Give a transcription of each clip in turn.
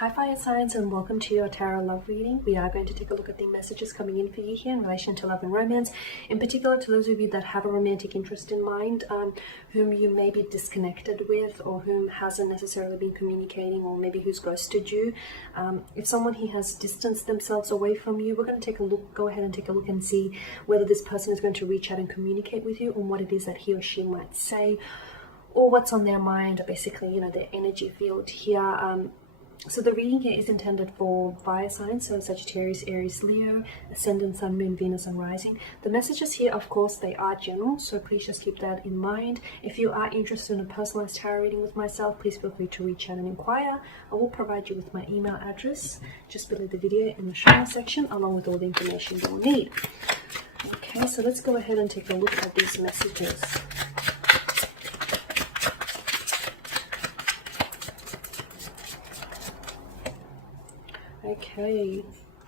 Hi fire signs, and welcome to your tarot love reading. We are going to take a look at the messages coming in for you here in relation to love and romance, in particular to those of you that have a romantic interest in mind, whom you may be disconnected with, or whom hasn't necessarily been communicating, or maybe who's ghosted you. If someone here has distanced themselves away from you, we're going to take a look, go ahead and take a look and see whether this person is going to reach out and communicate with you on what it is that he or she might say, or what's on their mind, or basically, you know, their energy field here. So the reading here is intended for fire signs, so Sagittarius, Aries, Leo, Ascendant, Sun, Moon, Venus, and Rising. The messages here, of course, they are general, so please just keep that in mind. If you are interested in a personalized tarot reading with myself, please feel free to reach out and inquire. I will provide you with my email address just below the video in the show notes section, along with all the information you will need. Okay, so let's go ahead and take a look at these messages. Okay,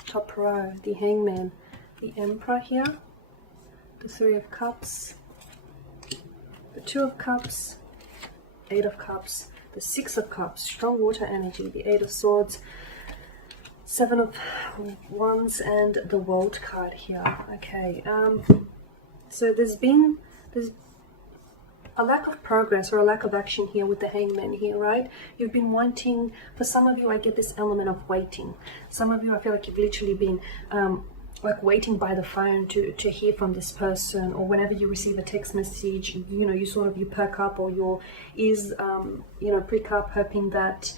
top row, the Hangman, the Emperor here, the Three of Cups, the Two of Cups, Eight of Cups, the Six of Cups, strong water energy, the Eight of Swords, Seven of Wands, and the World card here. Okay, so there's a lack of progress or a lack of action here with the Hangman here, right? You've been wanting, for some of you, I get this element of waiting. Some of you, I feel like you've literally been like waiting by the phone to hear from this person, or whenever you receive a text message, you know, you perk up, or your ears, prick up, hoping that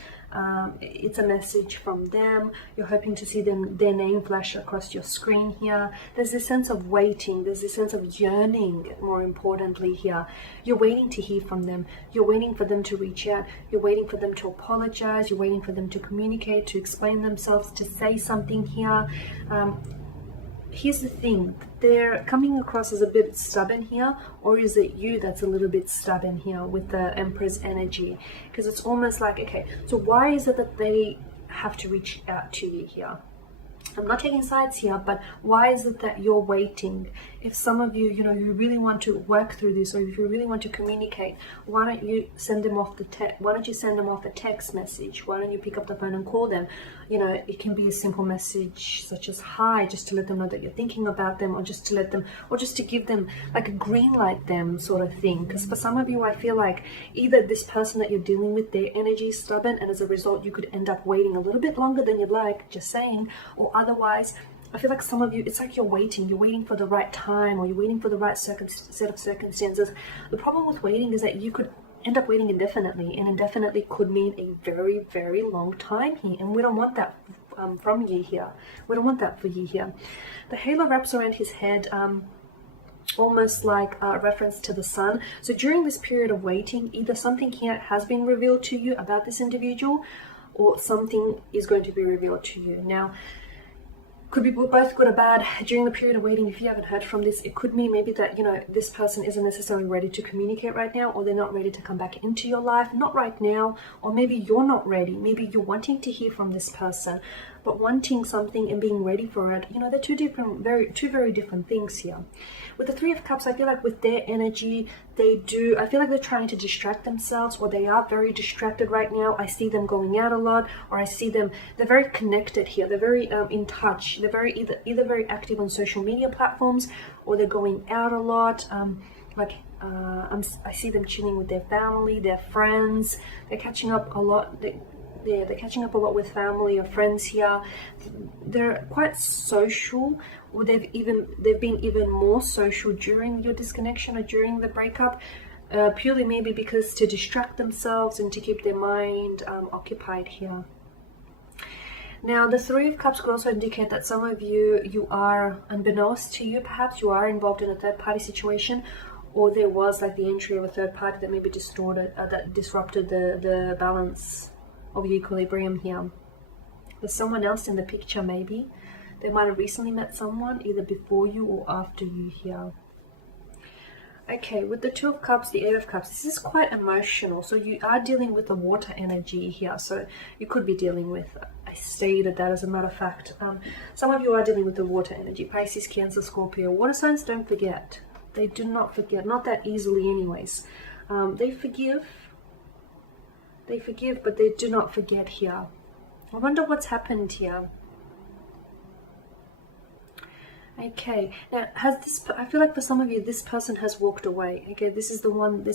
it's a message from them. You're hoping to see their name flash across your screen here. There's this sense of waiting. There's this sense of yearning, more importantly here. You're waiting to hear from them. You're waiting for them to reach out. You're waiting for them to apologize. You're waiting for them to communicate, to explain themselves, to say something here. Here's the thing, they're coming across as a bit stubborn here, or is it you that's a little bit stubborn here with the Emperor's energy? Because it's almost like, okay, so why is it that they have to reach out to you here? I'm not taking sides here, but why is it that you're waiting? If some of you, you really want to work through this, or if you really want to communicate, why don't you send them off why don't you send them off a text message? Why don't you pick up the phone and call them? You know, it can be a simple message such as hi, just to let them know that you're thinking about them, or just to let them, or just to give them like a green light them sort of thing. Because for some of you, I feel like either this person that you're dealing with, their energy is stubborn, and as a result, you could end up waiting a little bit longer than you'd like, just saying, or otherwise, I feel like some of you, it's like you're waiting for the right time, or you're waiting for the right set of circumstances. The problem with waiting is that you could end up waiting indefinitely, and indefinitely could mean a very, very long time here, and we don't want that from you here. We don't want that for you here. The halo wraps around his head, almost like a reference to the sun. So during this period of waiting, either something here has been revealed to you about this individual, or something is going to be revealed to you. Now, could be both good or bad. During the period of waiting, if you haven't heard from this, it could mean maybe that, this person isn't necessarily ready to communicate right now, or they're not ready to come back into your life, not right now, or maybe you're not ready. Maybe you're wanting to hear from this person, but wanting something and being ready for it, they're two very different things here. With the Three of Cups, I feel like with their energy, I feel like they're trying to distract themselves, or they are very distracted right now. I see them going out a lot, or I see them, they're very connected here. They're very in touch. They're very either very active on social media platforms, or they're going out a lot. I see them chilling with their family, their friends. They're catching up a lot. They're catching up a lot with family or friends here. They're quite social, or they've been even more social during your disconnection or during the breakup, purely maybe because to distract themselves and to keep their mind occupied here. Now, the Three of Cups could also indicate that some of you are, unbeknownst to you, perhaps you are involved in a third-party situation, or there was like the entry of a third party that maybe disrupted the balance of equilibrium here. There's someone else in the picture maybe. They might have recently met someone, either before you or after you here. Okay, with the Two of Cups, the Eight of Cups, this is quite emotional. So you are dealing with the water energy here. So you could be dealing with, I stated that as a matter of fact. Some of you are dealing with the water energy. Pisces, Cancer, Scorpio. Water signs don't forget. They do not forget. Not that easily anyways. They forgive, but they do not forget here. I wonder what's happened here. Okay, now I feel like for some of you, this person has walked away. Okay, this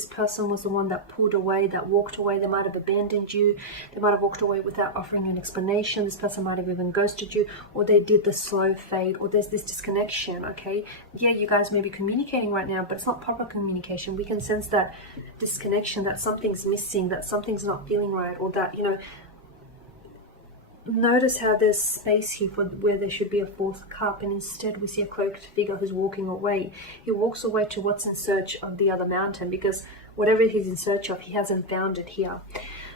person was the one that pulled away, that walked away. They might have abandoned you. They might have walked away without offering you an explanation. This person might have even ghosted you, or they did the slow fade, or there's this disconnection. Okay, yeah, you guys may be communicating right now, but it's not proper communication. We can sense that disconnection, that something's missing, that something's not feeling right, or that, you know, notice how there's space here for where there should be a fourth cup, and instead we see a cloaked figure who's walking away. He walks away to what's in search of the other mountain, because whatever he's in search of, he hasn't found it here.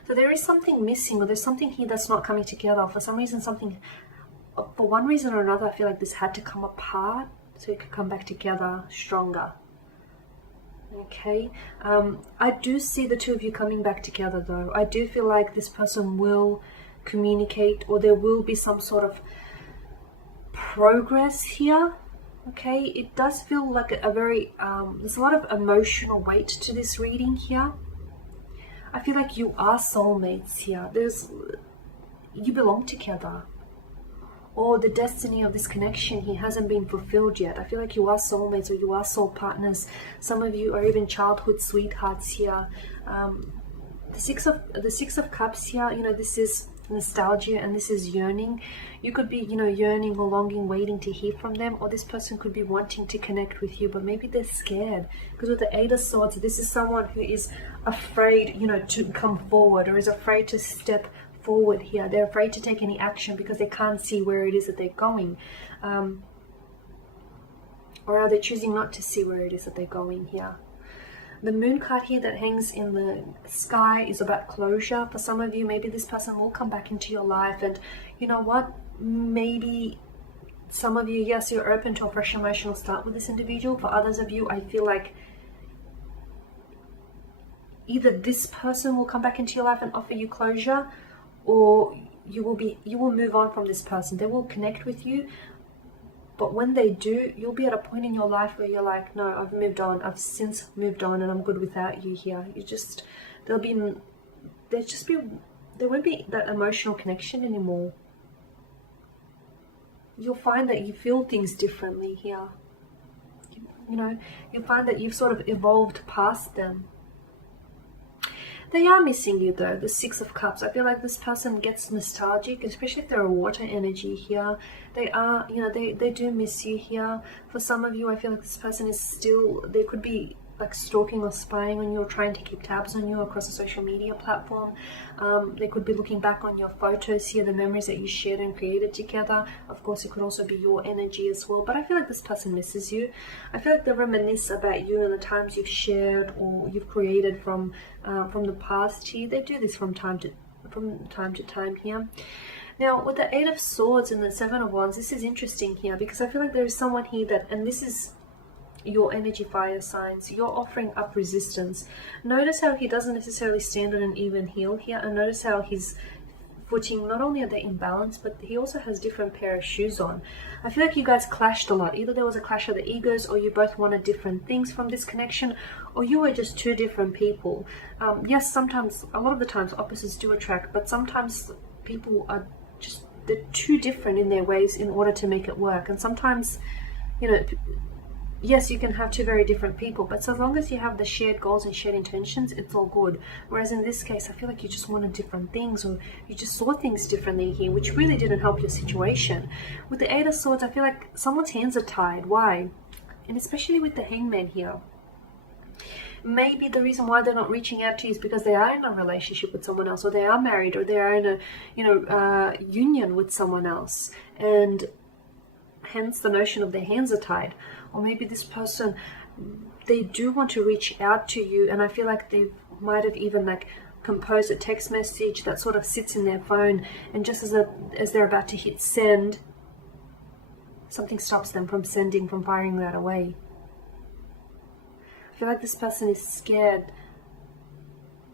So there is something missing, or there's something here that's not coming together. For some reason, for one reason or another, I feel like this had to come apart so it could come back together stronger. Okay, I do see the two of you coming back together though. I do feel like this person will communicate, or there will be some sort of progress here. Okay, it does feel like a very there's a lot of emotional weight to this reading here. I feel like you are soulmates here. You belong together, or the destiny of this connection here hasn't been fulfilled yet. I feel like you are soulmates, or you are soul partners. Some of you are even childhood sweethearts here. The six of cups here, you know, this is nostalgia and this is yearning. You could be, you know, yearning or longing, waiting to hear from them, or this person could be wanting to connect with you, but maybe they're scared, because with the Eight of Swords, this is someone who is afraid, you know, to come forward, or is afraid to step forward here. They're afraid to take any action because they can't see where it is that they're going, or are they choosing not to see where it is that they're going here? The moon card here that hangs in the sky is about closure. For some of you, maybe this person will come back into your life, and you know what, maybe some of you, yes, you're open to a fresh emotional start with this individual. For others of you, I feel like either this person will come back into your life and offer you closure, or you will move on from this person. They will connect with you, but when they do, you'll be at a point in your life where you're like, no, I've moved on. I've since moved on, and I'm good without you here. There won't be that emotional connection anymore. You'll find that you feel things differently here. You know, you'll find that you've sort of evolved past them. They are missing you though, the Six of Cups. I feel like this person gets nostalgic, especially if they're a water energy here. They are, you know, they do miss you here. For some of you, I feel like this person is still, they could be like stalking or spying on you, or trying to keep tabs on you across a social media platform. They could be looking back on your photos here, the memories that you shared and created together. Of course, it could also be your energy as well, but I feel like this person misses you. I feel like they reminisce about you and the times you've shared or you've created from the past here. They do this from time to time here. Now, with the Eight of Swords and the Seven of Wands, this is interesting here, because I feel like there is someone here that, and this is your energy fire signs, you're offering up resistance. Notice how he doesn't necessarily stand on an even heel here, and notice how his footing, not only are they in balance, but he also has different pair of shoes on. I feel like you guys clashed a lot. Either there was a clash of the egos, or you both wanted different things from this connection, or you were just two different people. Yes, sometimes, a lot of the times, opposites do attract, but sometimes people are just, they're too different in their ways in order to make it work. And sometimes, you know, yes, you can have two very different people, but so long as you have the shared goals and shared intentions, it's all good. Whereas in this case, I feel like you just wanted different things, or you just saw things differently here, which really didn't help your situation. With the Eight of Swords, I feel like someone's hands are tied. Why? And especially with the Hangman here. Maybe the reason why they're not reaching out to you is because they are in a relationship with someone else, or they are married, or they are in a union with someone else, and hence the notion of their hands are tied. Or maybe this person, they do want to reach out to you, and I feel like they might have even like composed a text message that sort of sits in their phone, and just as they're about to hit send, something stops them from sending, from firing that away. I feel like this person is scared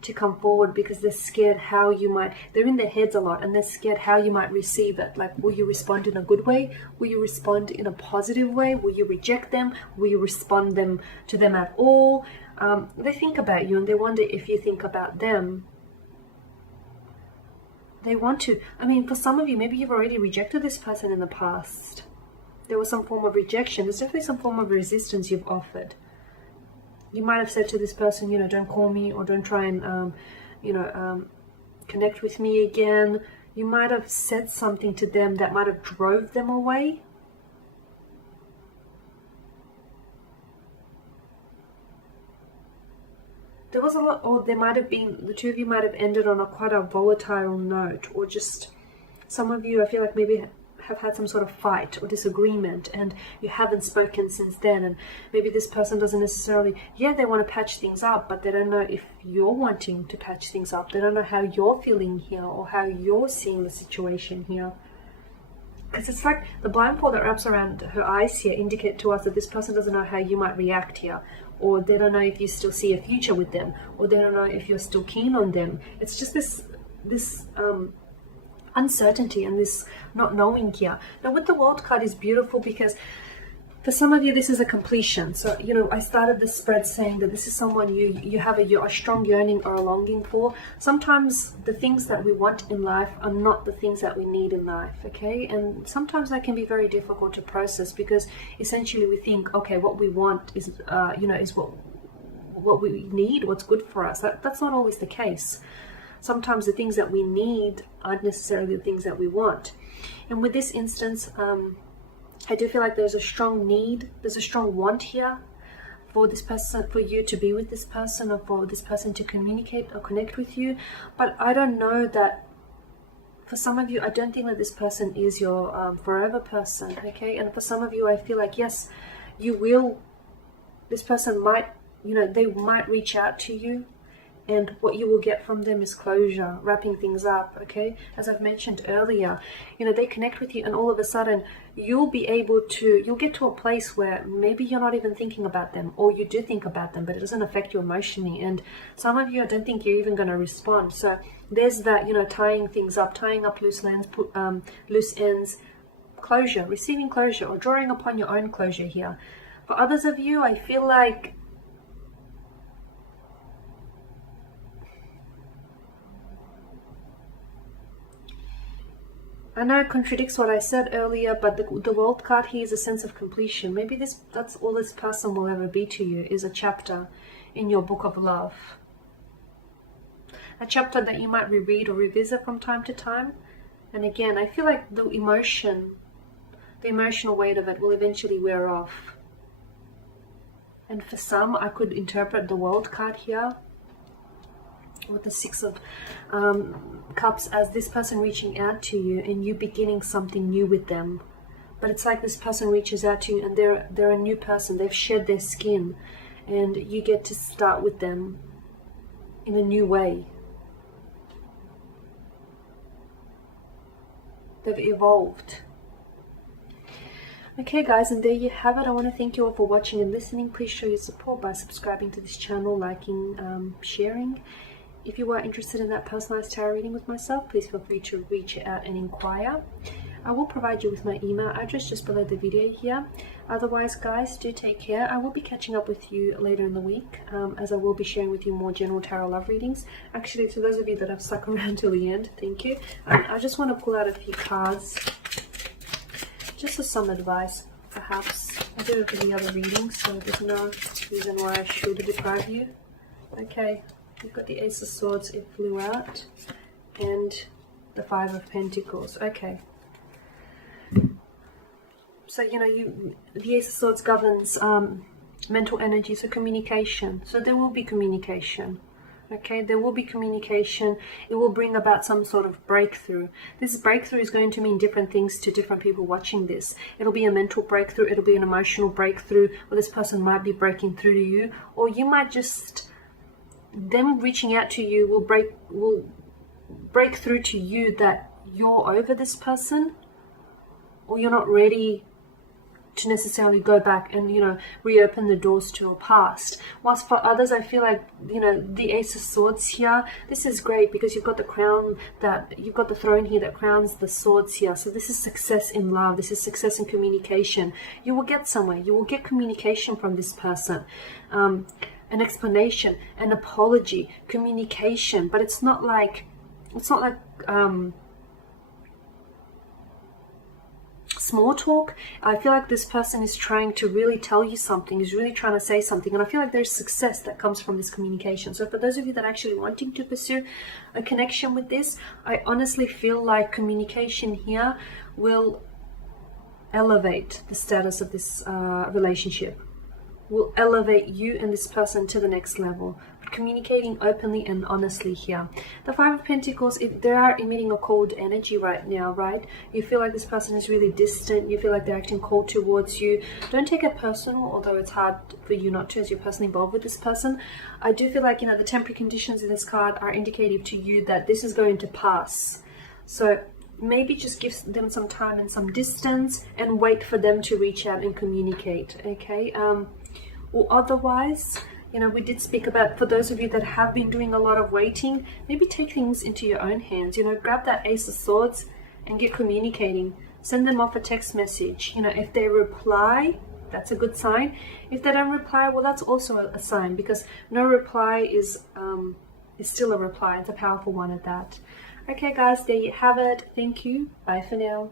to come forward, because they're scared how you might, they're in their heads a lot, and they're scared how you might receive it. Like, will you respond in a good way? Will you respond in a positive way? Will you reject them? Will you respond to them at all? They think about you, and they wonder if you think about them. They want to, I mean, for some of you, maybe you've already rejected this person in the past. There was some form of rejection. There's definitely some form of resistance you've offered. You might have said to this person, you know, don't call me, or don't try and, connect with me again. You might have said something to them that might have drove them away. There was a lot, or there might have been, the two of you might have ended on quite a volatile note, or just some of you, I feel like maybe have had some sort of fight or disagreement, and you haven't spoken since then. And maybe this person doesn't necessarily, yeah, they want to patch things up, but they don't know if you're wanting to patch things up. They don't know how you're feeling here, or how you're seeing the situation here. Because it's like the blindfold that wraps around her eyes here indicate to us that this person doesn't know how you might react here, or they don't know if you still see a future with them, or they don't know if you're still keen on them. It's just this uncertainty and this not knowing here. Now with the World card is beautiful, because for some of you this is a completion. So, you know, I started this spread saying that this is someone you have a strong yearning or a longing for. Sometimes the things that we want in life are not the things that we need in life, okay? And sometimes that can be very difficult to process, because essentially we think, okay, what we want is is what we need, what's good for us. That's not always the case. Sometimes the things that we need aren't necessarily the things that we want. And with this instance, I do feel like there's a strong need, there's a strong want here for this person, for you to be with this person, or for this person to communicate or connect with you. But I don't know that, for some of you, I don't think that this person is your forever person, okay? And for some of you, I feel like, yes, you will, this person might, you know, they might reach out to you, and what you will get from them is closure, wrapping things up, okay? As I've mentioned earlier, you know, they connect with you, and all of a sudden you'll get to a place where maybe you're not even thinking about them, or you do think about them, but it doesn't affect you emotionally. And some of you, I don't think you're even going to respond. So there's that, you know, tying things up, tying up loose ends, closure, receiving closure, or drawing upon your own closure here. For others of you, I feel like I know it contradicts what I said earlier, but the World card here is a sense of completion. Maybe that's all this person will ever be to you, is a chapter in your book of love. A chapter that you might reread or revisit from time to time. And again, I feel like the emotional weight of it will eventually wear off. And for some, I could interpret the World card here with the Six of Cups as this person reaching out to you and you beginning something new with them. But it's like this person reaches out to you and they're a new person. They've shed their skin, and you get to start with them in a new way. They've evolved. Okay guys, and there you have it. I want to thank you all for watching and listening. Please show your support by subscribing to this channel, liking, sharing. If you are interested in that personalized tarot reading with myself, please feel free to reach out and inquire. I will provide you with my email address just below the video here. Otherwise, guys, do take care. I will be catching up with you later in the week, as I will be sharing with you more general tarot love readings. Actually, to those of you that have stuck around till the end, thank you. I just want to pull out a few cards, just for some advice, perhaps. I did it for the other readings, so there's no reason why I should deprive you. Okay. We've got the Ace of Swords, it flew out, and the Five of Pentacles. Okay. So, you know, the Ace of Swords governs mental energy, so communication. So there will be communication. Okay, there will be communication. It will bring about some sort of breakthrough. This breakthrough is going to mean different things to different people watching this. It'll be a mental breakthrough. It'll be an emotional breakthrough, or this person might be breaking through to you, or you might just... them reaching out to you will break through to you that you're over this person, or you're not ready to necessarily go back and, you know, reopen the doors to a past. Whilst for others, I feel like, you know, the Ace of Swords here, this is great because you've got the crown, you've got the throne here that crowns the swords here. So this is success in love. This is success in communication. You will get somewhere. You will get communication from this person. An explanation, an apology, communication, but it's not like it's not like small talk. I feel like this person is trying to really tell you something, is really trying to say something, and I feel like there's success that comes from this communication. So for those of you that are actually wanting to pursue a connection with this, I honestly feel like communication here will elevate the status of this relationship, will elevate you and this person to the next level. But communicating openly and honestly here. The Five of Pentacles, if they are emitting a cold energy right now, right? You feel like this person is really distant. You feel like they're acting cold towards you. Don't take it personal, although it's hard for you not to, as you're personally involved with this person. I do feel like, you know, the temporary conditions in this card are indicative to you that this is going to pass. So maybe just give them some time and some distance and wait for them to reach out and communicate, okay? Or otherwise, you know, we did speak about, for those of you that have been doing a lot of waiting, maybe take things into your own hands. You know, grab that Ace of Swords and get communicating. Send them off a text message. You know, if they reply, that's a good sign. If they don't reply, well, that's also a sign, because no reply is still a reply. It's a powerful one at that. Okay, guys, there you have it. Thank you. Bye for now.